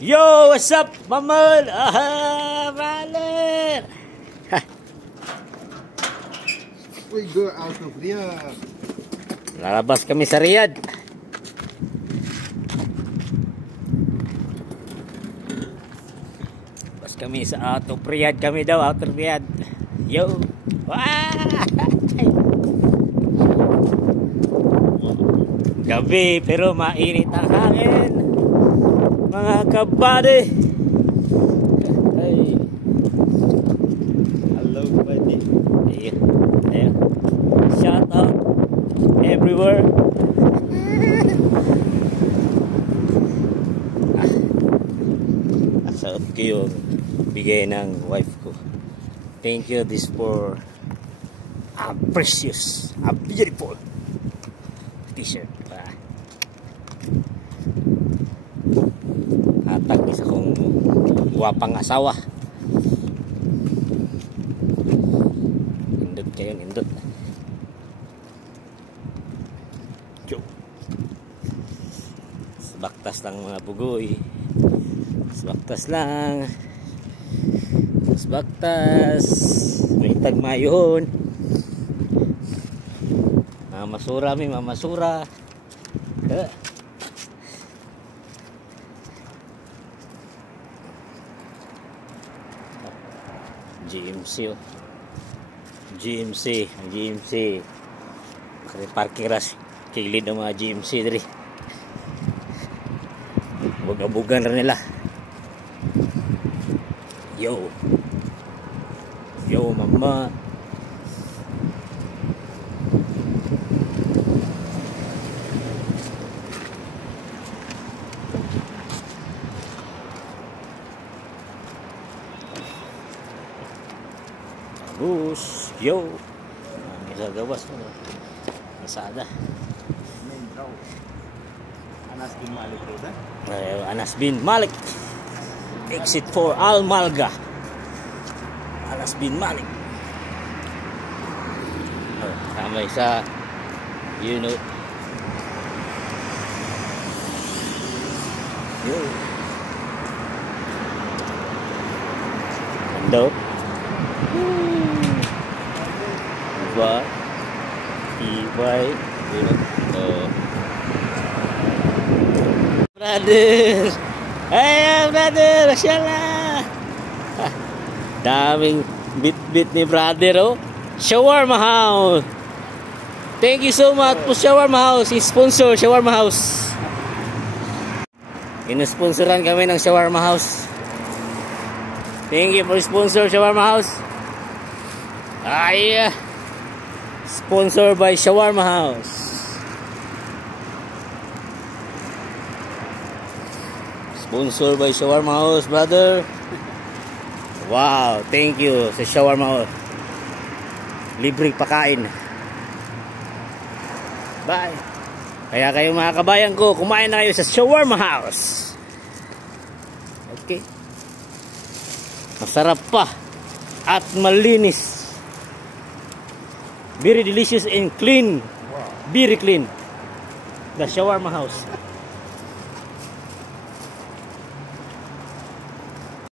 Yo, what's up, Mamal? Maler! We go out of Riyadh. Lalabas kami sa Riyadh. Labas kami sa out of Riyadh. Kami daw, out of Riyadh. Yo! Gabi, pero mainit ang hangin. Mga kabady. Hey. Hello, buddy. Ayun. Ayun. Shout out everywhere. Shout ko yung bigay ng wife ko. Thank you this for a precious, a beautiful t-shirt. Hatag isa kong guwapang asawa. Nindot kayo, nindot. Sabaktas lang mga bugoy. Sabaktas lang. Sabaktas. May tagmayon. Mamasura, may mamasura. GMC oh. GMC parking ras kilid ng mga GMC diri. Bug-abugan rin nila. Yo mama. Bus, yo. Bisa gawas mo. Masada. Anas bin Malik road. Anas bin Malik. Exit for Al Malga. Anas bin Malik. Tama sa you know. Yo. Ando. Ibay, brother, hey brother, mashallah. Daming bit ni brother oh. Shawarma House. Thank you so much for Shawarma House. Sponsor Shawarma House. Inosponsoran kami ng Shawarma House. Thank you for sponsor Shawarma House. Ay, sponsored by Shawarma House. Sponsored by Shawarma House, brother. Wow, thank you sa Shawarma House. Libreng pakain. Bye. Kaya kayo mga kabayan ko, kumain na kayo sa Shawarma House. Okay. Masarap pa at malinis. Very delicious and clean. Wow. Very clean. The Shawarma House.